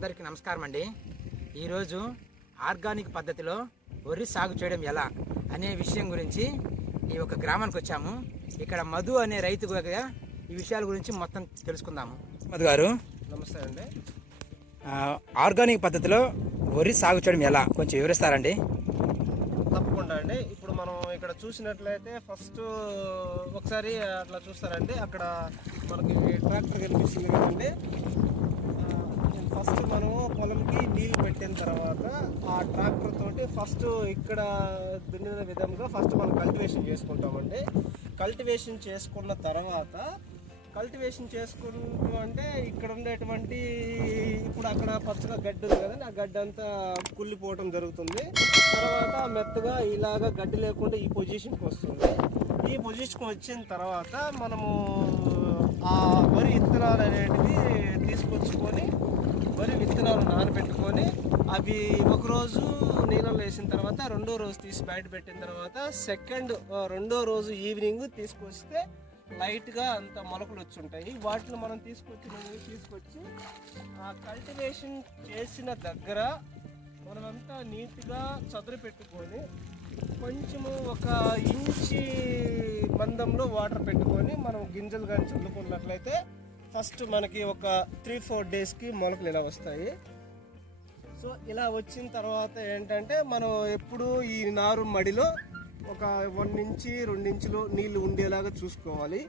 అందరికీ నమస్కారం అండి. ఈరోజు ఆర్గానిక్ పద్ధతిలో వరి సాగు చేయడం ఎలా అనే విషయం గురించి ఈ ఒక గ్రామానికి వచ్చాము. ఇక్కడ మధు అనే రైతు ఈ విషయాల గురించి మొత్తం తెలుసుకుందాము. మధు గారు నమస్తే అండి. ఆర్గానిక్ పద్ధతిలో వరి సాగు చేయడం ఎలా? కొంచెం వివరిస్తారండి. తప్పకుండా అండి. ఇప్పుడు మనం ఇక్కడ చూసినట్లయితే ఫస్ట్ ఒకసారి అట్లా చూస్తారండి. అక్కడ మనకి ట్రాక్టర్ కనిపిస్తుంది కదండి. ఫస్ట్ మనం పొలంకి నీళ్ళు పెట్టిన తర్వాత ఆ ట్రాక్టర్ తోటి ఫస్ట్ ఇక్కడ దున్నిన విధంగా ఫస్ట్ మనం కల్టివేషన్ చేసుకుంటామండి. కల్టివేషన్ చేసుకున్న తర్వాత కల్టివేషన్ చేసుకుంటూ అంటే ఇక్కడ ఉండేటువంటి ఇప్పుడు అక్కడ పచ్చగా గడ్డి ఉంది కదండి ఆ గడ్డి అంతా కుళ్ళిపోవటం జరుగుతుంది. తర్వాత మెత్తగా ఇలాగా గడ్డి లేకుండా ఈ పొజిషన్కి వస్తుంది. ఈ పొజిషన్కి వచ్చిన తర్వాత మనము ఆ వరి విత్తనాలు అనేటివి తీసుకొచ్చుకొని వరి విత్తనాలు నానబెట్టుకొని అవి ఒకరోజు నీళ్ళలో వేసిన తర్వాత రెండో రోజు తీసి బయట పెట్టిన తర్వాత సెకండ్ రెండో రోజు ఈవినింగ్ తీసుకొస్తే లైట్గా అంత మొలకలు వచ్చి ఉంటాయి. వాటిని మనం తీసుకొచ్చి మనం తీసుకొచ్చి ఆ కల్టివేషన్ చేసిన దగ్గర మనమంతా నీట్గా చదురు పెట్టుకొని కొంచెము ఒక ఇంచి మందంలో వాటర్ పెట్టుకొని మనం గింజలు కానీ చల్లుకున్నట్లయితే ఫస్ట్ మనకి ఒక త్రీ ఫోర్ డేస్కి మొలకలు ఇలా వస్తాయి. సో ఇలా వచ్చిన తర్వాత ఏంటంటే మనం ఎప్పుడు ఈ నారు మడిలో ఒక వన్ ఇంచి రెండు ఇంచులు నీళ్ళు ఉండేలాగా చూసుకోవాలి.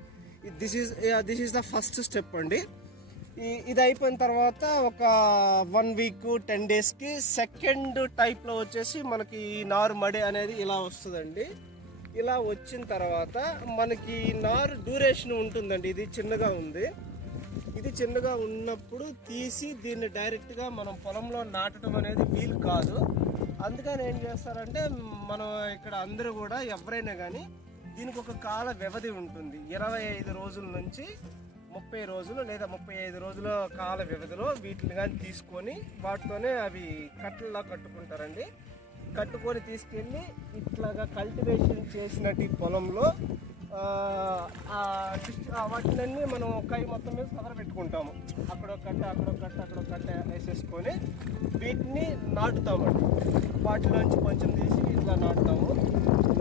This is this is the first step అండి. ఈ ఇది అయిపోయిన తర్వాత ఒక వన్ వీక్ టెన్ డేస్కి సెకండ్ టైప్లో వచ్చేసి మనకి ఈ నారు మడి అనేది ఇలా వస్తుందండి. ఇలా వచ్చిన తర్వాత మనకి ఈ నారు డ్యూరేషన్ ఉంటుందండి. ఇది చిన్నగా ఉంది. ఇది చిన్నగా ఉన్నప్పుడు తీసి దీన్ని డైరెక్ట్గా మనం పొలంలో నాటడం అనేది వీలు కాదు. అందుకని ఏం చేస్తారంటే మనం ఇక్కడ అందరూ కూడా ఎవరైనా కానీ దీనికి ఒక కాల వ్యవధి ఉంటుంది. ఇరవై ఐదు రోజుల నుంచి ముప్పై రోజులు లేదా ముప్పై ఐదు రోజుల కాల వ్యవధిలో వీటిని కానీ తీసుకొని వాటితోనే అవి కట్టల్లా కట్టుకుంటారండి. కట్టుకొని తీసుకెళ్ళి ఇట్లాగా కల్టివేషన్ చేసినట్టు ఈ పొలంలో వాటినన్నీ మనం కై మొత్తం మీద కవర్ పెట్టుకుంటాము. అక్కడ ఒక కట్ట అక్కడ ఒక కట్ట అక్కడ కట్ట వేసేసుకొని వీటిని నాటుతామండి. వాటిలోంచి కొంచెం తీసి ఇట్లా నాటుతాము.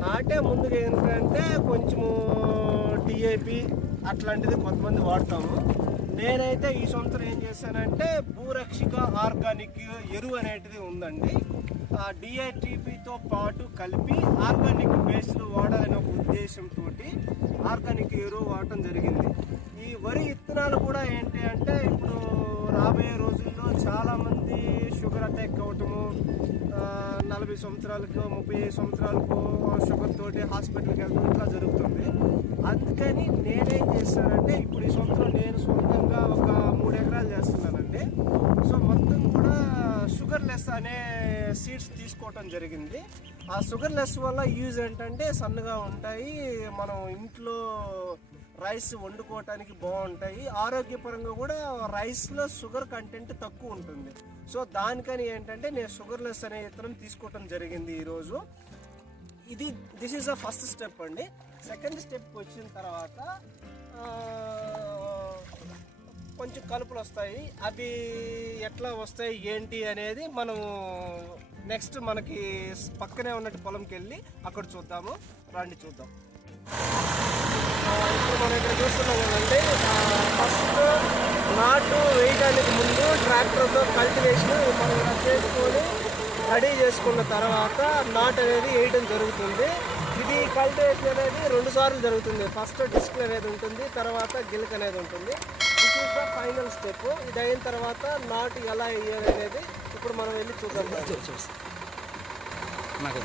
నాటే ముందుగా ఏంటంటే కొంచెము డిఏపి అట్లాంటిది కొంతమంది వాడతాము. నేనైతే ఈ సంవత్సరం ఏం చేశానంటే భూరక్షిక ఆర్గానిక్ ఎరువు అనేటిది ఉందండి. ఆ డిఐటిపితో పాటు కలిపి ఆర్గానిక్ బేస్లు వాడాలనే ఒక ఉద్దేశంతో ఆర్గానిక్ ఎరువు వాడటం జరిగింది. ఈ వరి విత్తనాలు కూడా ఏంటి అంటే ఇప్పుడు రాబోయే రోజుల్లో చాలామంది షుగర్ అటాక్ అవటము నలభై సంవత్సరాలకు ముప్పై ఐదు సంవత్సరాలకు షుగర్ తోటి హాస్పిటల్కి వెళ్ళడం ఇట్లా జరుగుతుంది. అందుకని నేనేం చేస్తానంటే ఇప్పుడు ఈ సంవత్సరం నేను సొంతంగా ఒక మూడు ఎకరాలు చేస్తున్నానండి. సో మొత్తం కూడా షుగర్ లెస్ అనే సీడ్స్ తీసుకోవటం జరిగింది. ఆ షుగర్ లెస్ వల్ల యూజ్ ఏంటంటే సన్నగా ఉంటాయి. మనం ఇంట్లో రైస్ వండుకోవటానికి బాగుంటాయి. ఆరోగ్యపరంగా కూడా రైస్లో షుగర్ కంటెంట్ తక్కువ ఉంటుంది. సో దానికని ఏంటంటే నేను షుగర్లెస్ అనే ఇతరం తీసుకోవటం జరిగింది ఈరోజు. ఇది this is the first step అండి. సెకండ్ స్టెప్ వచ్చిన తర్వాత కొంచెం కలుపులు వస్తాయి. అవి ఎట్లా వస్తాయి ఏంటి అనేది మనము నెక్స్ట్ మనకి పక్కనే ఉన్నట్టు పొలంకి వెళ్ళి అక్కడ చూద్దాము. రండి చూద్దాం. ఇప్పుడు మనం ఇక్కడ చూస్తున్నాం కదండి ఫస్ట్ నాటు వేయడానికి ముందు ట్రాక్టర్తో కల్టివేషన్ మనం ఇలా చేసుకొని రెడీ చేసుకున్న తర్వాత నాటు అనేది వేయడం జరుగుతుంది. ఇది కల్టివేషన్ అనేది రెండు సార్లు జరుగుతుంది. ఫస్ట్ డిస్క్ అనేది ఉంటుంది తర్వాత గిల్క్ అనేది ఉంటుంది. This is the final step ఇది అయిన తర్వాత నాటు ఎలా వేయాలి అనేది ఇప్పుడు మనం వెళ్ళి చూద్దాం. నాకు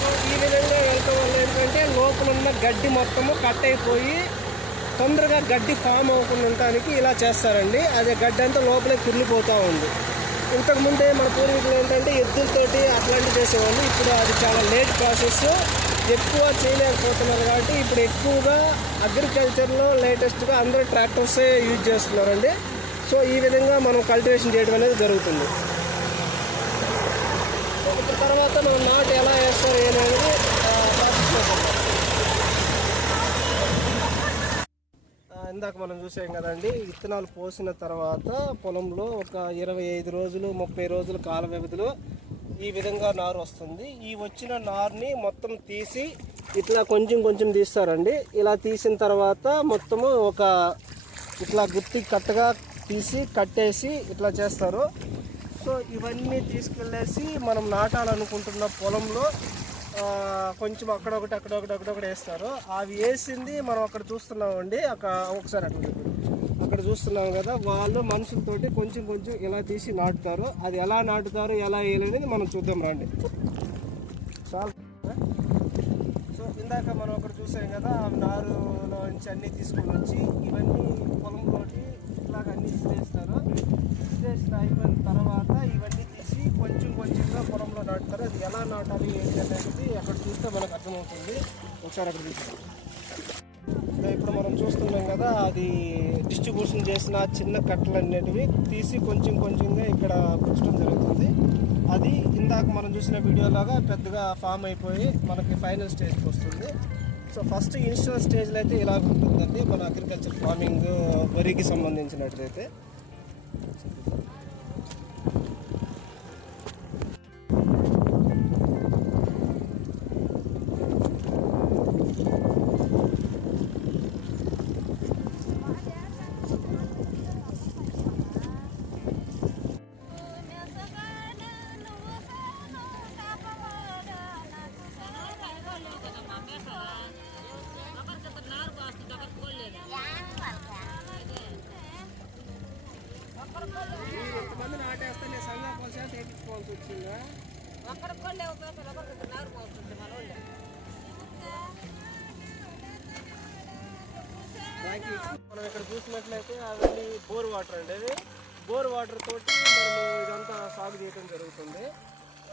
సో ఈ విధంగా ఎందుకంటే లోపల ఉన్న గడ్డి మొత్తము కట్ అయిపోయి తొందరగా గడ్డి ఫామ్ అవ్వకుండా ఉండటానికి ఇలా చేస్తారండి. అదే గడ్డి అంతా లోపలే కుళ్ళిపోతూ ఉంది. ఇంతకుముందే మన పూర్వీకులు ఏంటంటే ఎద్దులతోటి అట్లాంటివి చేసేవాళ్ళు. ఇప్పుడు అది చాలా లేట్ ప్రాసెస్. ఎక్కువ చేయలేకపోతున్నారు కాబట్టి ఇప్పుడు ఎక్కువగా అగ్రికల్చర్లో లేటెస్ట్గా అందరూ ట్రాక్టర్సే యూజ్ చేస్తున్నారండి. సో ఈ విధంగా మనం కల్టివేషన్ చేయడం అనేది జరుగుతుంది. ఇప్పుడు తర్వాత మనం నాటు ఎలా వేస్తారు ఏమనేది ఇందాక మనం చూసాం కదండి విత్తనాలు పోసిన తర్వాత పొలంలో ఒక ఇరవై ఐదు రోజులు ముప్పై రోజులు కాల వ్యవధిలో ఈ విధంగా నారు వస్తుంది. ఈ వచ్చిన నారుని మొత్తం తీసి ఇట్లా కొంచెం కొంచెం తీస్తారండి. ఇలా తీసిన తర్వాత మొత్తము ఒక ఇట్లా గుత్తి కట్టగా తీసి కట్టేసి ఇట్లా చేస్తారు. సో ఇవన్నీ తీసుకెళ్ళేసి మనం నాటాలనుకుంటున్న పొలంలో కొంచెం అక్కడొకటి అక్కడొకటి అక్కడొకటి వేస్తారు. అవి వేసింది మనం అక్కడ చూస్తున్నామండి. అక్కడ ఒకసారి అక్కడ అక్కడ చూస్తున్నాం కదా వాళ్ళు మనుషులతోటి కొంచెం కొంచెం ఇలా తీసి నాటుతారు. అది ఎలా నాటుతారు ఎలా వేయాలనేది మనం చూద్దాం రండి. చాలా. సో ఇందాక మనం అక్కడ చూసాం కదా నారులో నుంచి అన్నీ తీసుకొని వచ్చి ఇవన్నీ పొలంలోకి ఇలాగ అన్నీ ఇచ్చేస్తారు. ఇచ్చేసిన అయిపోయిన తర్వాత ఇవన్నీ తీసి కొంచెం కొంచెంగా పొలంలో నాటుతారు. అది ఎలా నాటాలి ఏంటి అనేది అక్కడ చూస్తే మనకు అర్థమవుతుంది. ఒకసారి అక్కడ చూస్తాం ఇప్పుడు మనం చూస్తున్నాం కదా అది డిస్ట్రిబ్యూషన్ చేసిన చిన్న కట్టలు అనేటివి తీసి కొంచెం కొంచెంగా ఇక్కడ పుచ్చడం జరుగుతుంది. అది ఇందాక మనం చూసిన వీడియోలాగా పెద్దగా ఫామ్ అయిపోయి మనకి ఫైనల్ స్టేజ్కి వస్తుంది. సో ఫస్ట్ ఇనిషియల్ స్టేజ్లో అయితే ఇలా ఉంటుందండి. మన అగ్రికల్చర్ ఫార్మింగ్ వరికి సంబంధించినట్లయితే. మనం ఇక్కడ చూసినట్లయితే అవన్నీ బోర్ వాటర్ అండి అవి. బోర్ వాటర్ తోటి మనము ఇదంతా సాగు చేయడం జరుగుతుంది.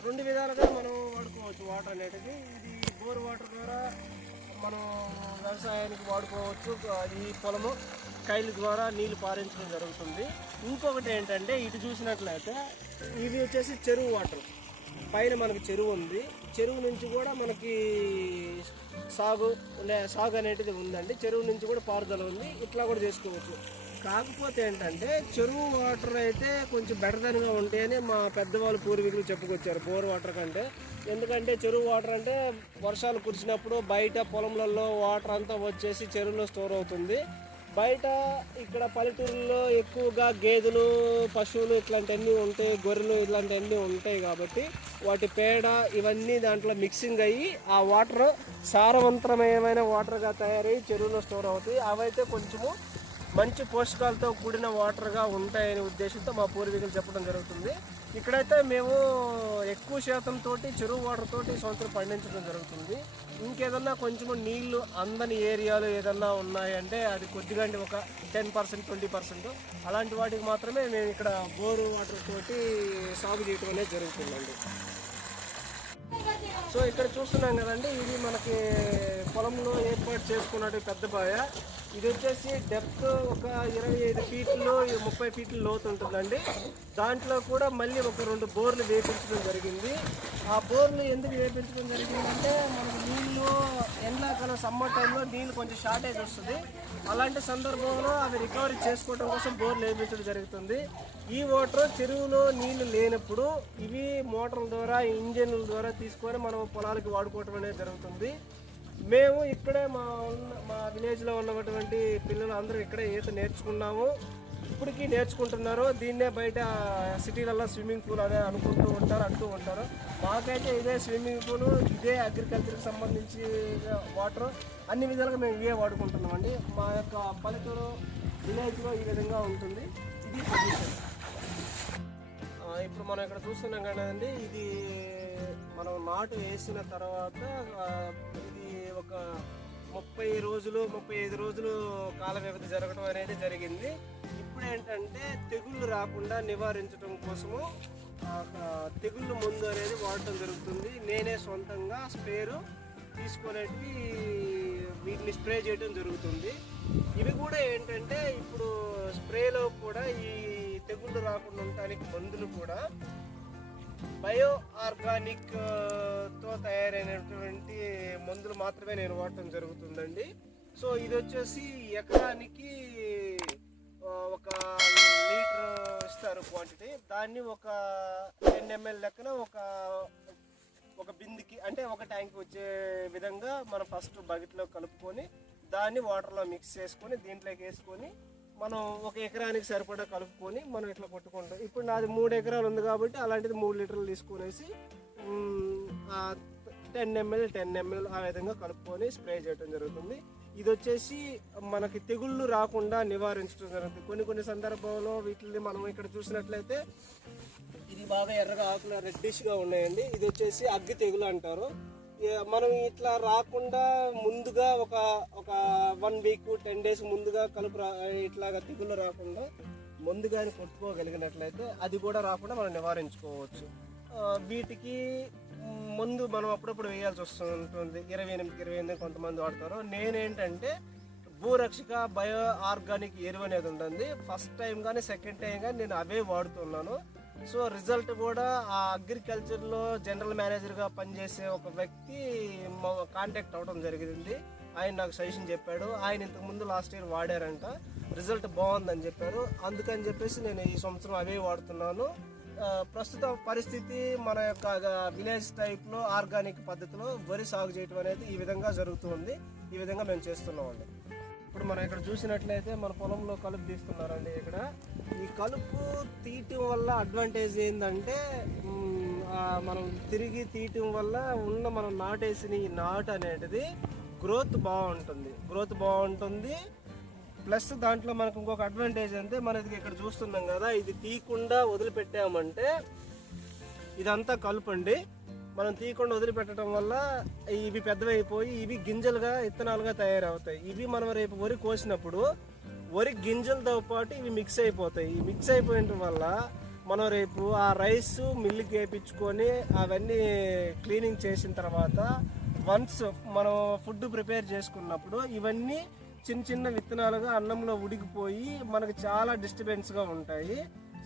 రెండు విధాలుగా మనం వాడుకోవచ్చు వాటర్ అనేటిది. ఇది బోర్ వాటర్ ద్వారా మనం వ్యవసాయానికి వాడుకోవచ్చు. ఈ పొలము కైలు ద్వారా నీళ్ళు పారించడం జరుగుతుంది. ఇంకొకటి ఏంటంటే ఇటు చూసినట్లయితే ఇది వచ్చేసి చెరువు వాటర్. పైన మనకి చెరువు ఉంది. చెరువు నుంచి కూడా మనకి సాగు లే సాగు అనేటిది ఉందండి. చెరువు నుంచి కూడా పారుదల ఉంది. ఇట్లా కూడా చేసుకోవచ్చు. కాకపోతే ఏంటంటే చెరువు వాటర్ అయితే కొంచెం బెటర్దన్గా ఉంటాయని మా పెద్దవాళ్ళు పూర్వీకులు చెప్పుకొచ్చారు బోర్ వాటర్ కంటే. ఎందుకంటే చెరువు వాటర్ అంటే వర్షాలు కురిసినప్పుడు బయట పొలంలలో వాటర్ అంతా వచ్చేసి చెరువులో స్టోర్ అవుతుంది. బయట ఇక్కడ పల్లెటూరులో ఎక్కువగా గేదెలు పశువులు ఇట్లాంటివన్నీ ఉంటాయి గొర్రెలు ఇట్లాంటివన్నీ ఉంటాయి కాబట్టి వాటి పేడ ఇవన్నీ దాంట్లో మిక్సింగ్ అయ్యి ఆ వాటర్ సారవంతమైన వాటర్గా తయారై చెరువులో స్టోర్ అవుతాయి. అవైతే కొంచెము మంచి పోషకాలతో కూడిన వాటర్గా ఉంటాయనే ఉద్దేశంతో మా పూర్వీకులు చెప్పడం జరుగుతుంది. ఇక్కడైతే మేము ఎక్కువ శాతం తోటి చెరువు వాటర్ తోటి సంవత్సరం పండించడం జరుగుతుంది. ఇంకేదన్నా కొంచెం నీళ్ళు అందని ఏరియాలు ఏదన్నా ఉన్నాయంటే అది కొద్దిగా ఒక టెన్ పర్సెంట్ ట్వంటీ పర్సెంట్. అలాంటి వాటికి మాత్రమే మేము ఇక్కడ బోరు వాటర్ తోటి సాగు చేయటం అనేది జరుగుతుందండి. సో ఇక్కడ చూస్తున్నాం కదండి ఇది మనకి పొలంలో ఏర్పాటు చేసుకున్నట్టు పెద్ద బాయ. ఇది వచ్చేసి డెప్త్ ఒక ఇరవై ఐదు ఫీట్లు ముప్పై ఫీట్లు లోతు ఉంటుందండి. దాంట్లో కూడా మళ్ళీ ఒక రెండు బోర్లు వేపించడం జరిగింది. ఆ బోర్లు ఎందుకు వేపించడం జరిగిందంటే మనకు నీళ్ళు ఎండాకాలం సమ్మర్ టైంలో నీళ్ళు కొంచెం షార్టేజ్ వస్తుంది. అలాంటి సందర్భంలో అవి రికవరీ చేసుకోవడం కోసం బోర్లు వేపించడం జరుగుతుంది. ఈ వాటర్ చెరువులో నీళ్ళు లేనప్పుడు ఇవి మోటార్ల ద్వారా ఇంజన్ల ద్వారా తీసుకొని మనం పొలాలకు వాడుకోవటం అనేది జరుగుతుంది. మేము ఇక్కడే మా ఉన్న మా విలేజ్లో ఉన్నటువంటి పిల్లలు అందరూ ఇక్కడే ఈత నేర్చుకున్నాము. ఇప్పటికీ నేర్చుకుంటున్నారు. దీన్నే బయట సిటీలలో స్విమ్మింగ్ పూల్ అదే అనుకుంటూ ఉంటారు అంటూ ఉంటారు. మాకైతే ఇదే స్విమ్మింగ్ పూల్ ఇదే అగ్రికల్చర్కి సంబంధించి వాటర్. అన్ని విధాలుగా మేము ఇవే వాడుకుంటున్నామండి మా యొక్క పల్లెటూరు విలేజ్లో ఈ విధంగా ఉంటుంది. ఇది ఇప్పుడు మనం ఇక్కడ చూస్తున్నాం కదండి ఇది మనం నాటు వేసిన తర్వాత ఒక ముప్పై రోజులు ముప్పై ఐదు రోజులు కాల వ్యవధి జరగడం అనేది జరిగింది. ఇప్పుడు ఏంటంటే తెగుళ్ళు రాకుండా నివారించడం కోసము తెగుళ్ళు మందు అనేది వాడటం జరుగుతుంది. నేనే సొంతంగా స్ప్రేరు తీసుకునేటివి వీటిని స్ప్రే చేయడం జరుగుతుంది. ఇవి కూడా ఏంటంటే ఇప్పుడు స్ప్రేలో కూడా ఈ తెగుళ్ళు రాకుండా ఉండటానికి మందులు కూడా బయో ఆర్గానిక్తో తయారైనటువంటి మందులు మాత్రమే నేను వాడటం జరుగుతుందండి. సో ఇది వచ్చేసి ఎకరానికి ఒక లీటర్ ఇస్తారు క్వాంటిటీ దాన్ని ఒక టెన్ ఎంఎల్ లెక్కన ఒక ఒక బిందికి అంటే ఒక ట్యాంక్ వచ్చే విధంగా మనం ఫస్ట్ బకెట్లో కలుపుకొని దాన్ని వాటర్లో మిక్స్ చేసుకొని దీంట్లోకి వేసుకొని మనం ఒక ఎకరానికి సరిపడా కలుపుకొని మనం ఇట్లా కొట్టుకుంటాం. ఇప్పుడు నాది మూడు ఎకరాలు ఉంది కాబట్టి అలాంటిది మూడు లీటర్లు తీసుకునేసి టెన్ ఎంఎల్ టెన్ ఎంఎల్ ఆ విధంగా కలుపుకొని స్ప్రే చేయడం జరుగుతుంది. ఇది వచ్చేసి మనకి తెగుళ్ళు రాకుండా నివారించడం జరుగుతుంది. కొన్ని కొన్ని సందర్భంలో వీటిని మనం ఇక్కడ చూసినట్లయితే ఇది బాగా ఎర్రగా ఆకులు రెడ్డిష్గా ఉన్నాయండి. ఇది వచ్చేసి అగ్గి తెగులు అంటారు. మనం ఇట్లా రాకుండా ముందుగా ఒక ఒక వన్ వీక్ టెన్ డేస్ ముందుగా కలుపు రా ఇట్లాగా తెగులు రాకుండా ముందుగానే కొట్టుకోగలిగినట్లయితే అది కూడా రాకుండా మనం నివారించుకోవచ్చు. వీటికి ముందు మనం అప్పుడప్పుడు వేయాల్సి వస్తుంటుంది. ఇరవై ఎనిమిది ఇరవై ఎనిమిది కొంతమంది వాడతారు. నేనేంటంటే భూరక్షక బయో ఆర్గానిక్ ఎరువు అనేది ఉంటుంది. ఫస్ట్ టైం కానీ సెకండ్ టైం కానీ నేను అవే వాడుతున్నాను. సో రిజల్ట్ కూడా ఆ అగ్రికల్చర్లో జనరల్ మేనేజర్గా పనిచేసే ఒక వ్యక్తి కాంటాక్ట్ అవ్వడం జరిగింది. ఆయన నాకు సజెషన్ చెప్పాడు. ఆయన ఇంతకు ముందు లాస్ట్ ఇయర్ వాడారంట. రిజల్ట్ బాగుందని చెప్పారు. అందుకని చెప్పేసి నేను ఈ సంవత్సరం అవే వాడుతున్నాను. ప్రస్తుత పరిస్థితి మన యొక్క విలేజ్ టైప్లో ఆర్గానిక్ పద్ధతిలో వరి సాగు చేయడం అనేది ఈ విధంగా జరుగుతుంది ఈ విధంగా మేము చేస్తున్నామండి. ఇప్పుడు మనం ఇక్కడ చూసినట్లయితే మన పొలంలో కలుపు తీస్తున్నారండి ఇక్కడ. ఈ కలుపు తీయటం వల్ల అడ్వాంటేజ్ ఏంటంటే మనం తిరిగి తీయటం వల్ల ఉన్న మనం నాటేసిన ఈ నాటు అనేది గ్రోత్ బాగుంటుంది. గ్రోత్ బాగుంటుంది. ప్లస్ దాంట్లో మనకు ఇంకొక అడ్వాంటేజ్ అంటే మనకి ఇక్కడ చూస్తున్నాం కదా ఇది తీయకుండా వదిలిపెట్టామంటే ఇదంతా అండి. మనం తీయకుండా వదిలిపెట్టడం వల్ల ఇవి పెద్దవైపోయి ఇవి గింజలుగా ఇత్తనాలుగా తయారవుతాయి. ఇవి మనం రేపు వరి కోసినప్పుడు వరి గింజలతో పాటు ఇవి మిక్స్ అయిపోతాయి. ఈ మిక్స్ అయిపోయడం వల్ల మనం రేపు ఆ రైస్ మిల్లుకి వేయించుకొని అవన్నీ క్లీనింగ్ చేసిన తర్వాత వన్స్ మనం ఫుడ్ ప్రిపేర్ చేసుకున్నప్పుడు ఇవన్నీ చిన్న చిన్న విత్తనాలుగా అన్నంలో ఉడికిపోయి మనకు చాలా డిస్టర్బెన్స్గా ఉంటాయి.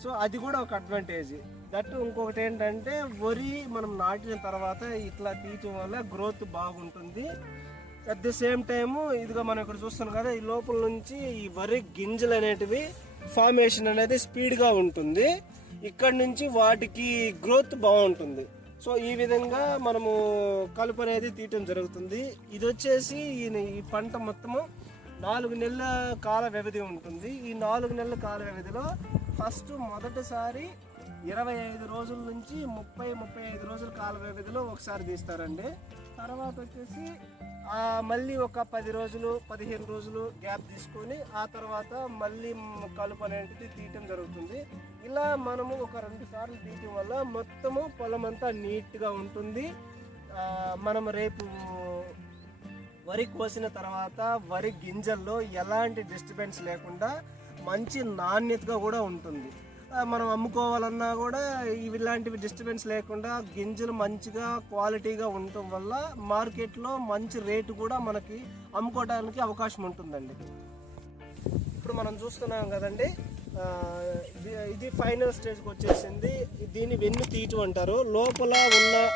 సో అది కూడా ఒక అడ్వాంటేజ్ దట్ ఇంకొకటి ఏంటంటే వరి మనం నాటిన తర్వాత ఇట్లా తీయటం వల్ల గ్రోత్ బాగుంటుంది. అట్ ది సేమ్ టైము ఇదిగా మనం ఇక్కడ చూస్తున్నాం కదా ఈ లోపల నుంచి ఈ వరి గింజలు అనేటివి ఫార్మేషన్ అనేది స్పీడ్గా ఉంటుంది. ఇక్కడ నుంచి వాటికి గ్రోత్ బాగుంటుంది. సో ఈ విధంగా మనము కలుపు అనేది తీయటం జరుగుతుంది. ఇది వచ్చేసి ఈ- ఈ పంట మొత్తము నాలుగు నెలల కాల వ్యవధి ఉంటుంది. ఈ నాలుగు నెలల కాల వ్యవధిలో ఫస్ట్ మొదటిసారి ఇరవై ఐదు రోజుల నుంచి ముప్పై ముప్పై ఐదు రోజుల కాల వ్యవధిలో ఒకసారి తీస్తారండి. తర్వాత వచ్చేసి మళ్ళీ ఒక పది రోజులు పదిహేను రోజులు గ్యాప్ తీసుకొని ఆ తర్వాత మళ్ళీ కలుపు అనేది తీయటం జరుగుతుంది. ఇలా మనము ఒక రెండు సార్లు తీయటం వల్ల మొత్తము పొలం అంతా నీట్గా ఉంటుంది. మనం రేపు వరి కోసిన తర్వాత వరి గింజల్లో ఎలాంటి డిస్టర్బెన్స్ లేకుండా మంచి నాణ్యతగా కూడా ఉంటుంది. మనం అమ్ముకోవాలన్నా కూడా ఇవి ఇలాంటివి డిస్టర్బెన్స్ లేకుండా గింజలు మంచిగా క్వాలిటీగా ఉండటం వల్ల మార్కెట్లో మంచి రేటు కూడా మనకి అమ్ముకోవడానికి అవకాశం ఉంటుందండి. ఇప్పుడు మనం చూస్తున్నాం కదండి ఇది- ఇది ఫైనల్ స్టేజ్కి వచ్చేసింది. దీన్ని వెన్ను తీయటం అంటారు. లోపల ఉన్న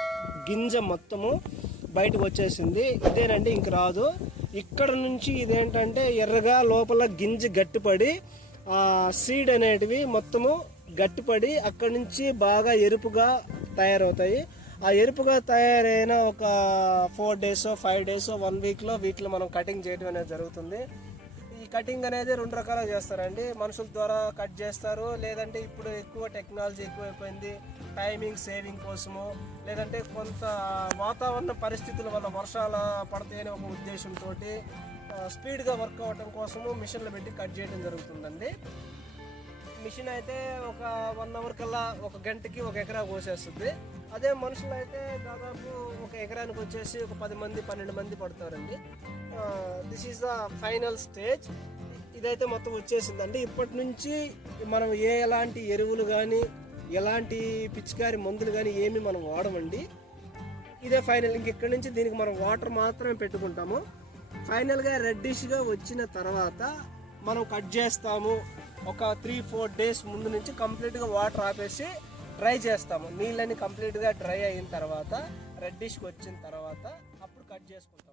గింజ మొత్తము బయటకు వచ్చేసింది. ఇదేనండి ఇంక రాదు. ఇక్కడ నుంచి ఇదేంటంటే ఎర్రగా లోపల గింజ గట్టిపడి సీడ్ అనేటివి మొత్తము గట్టిపడి అక్కడి నుంచి బాగా ఎరుపుగా తయారవుతాయి. ఆ ఎరుపుగా తయారైన ఒక four days five days one వీక్లో వీటిలో మనం కటింగ్ చేయడం అనేది జరుగుతుంది. ఈ కటింగ్ అనేది రెండు రకాలుగా చేస్తారండి. మనుషుల ద్వారా కట్ చేస్తారు. లేదంటే ఇప్పుడు ఎక్కువ టెక్నాలజీ ఎక్కువైపోయింది. టైమింగ్ సేవింగ్ కోసము. లేదంటే కొంత వాతావరణ పరిస్థితుల వల్ల వర్షాలు పడతాయనే ఒక ఉద్దేశంతో స్పీడ్గా వర్క్ అవ్వటం కోసము మిషన్లు పెట్టి కట్ చేయడం జరుగుతుందండి. మిషన్ అయితే ఒక వన్ అవర్ కల్లా ఒక గంటకి ఒక ఎకరా కోసేస్తుంది. అదే మనుషులు అయితే దాదాపు ఒక ఎకరానికి వచ్చేసి ఒక పది మంది పన్నెండు మంది పడతారండి. This is the final stage ఇదైతే మొత్తం వచ్చేసిందండి. ఇప్పటి నుంచి మనం ఏ ఎలాంటి ఎరువులు కానీ ఎలాంటి పిచికారి మందులు కానీ ఏమి మనం వాడమండి. ఇదే ఫైనల్. ఇంక ఇక్కడి నుంచి దీనికి మనం వాటర్ మాత్రమే పెట్టుకుంటాము. ఫైనల్గా రెడ్డిష్గా వచ్చిన తర్వాత మనం కట్ చేస్తాము. ఒక త్రీ ఫోర్ డేస్ ముందు నుంచి కంప్లీట్గా వాటర్ ఆపేసి డ్రై చేస్తాము. నీళ్ళని కంప్లీట్గా డ్రై అయిన తర్వాత రెడ్డిష్కి వచ్చిన తర్వాత అప్పుడు కట్ చేసుకుంటాం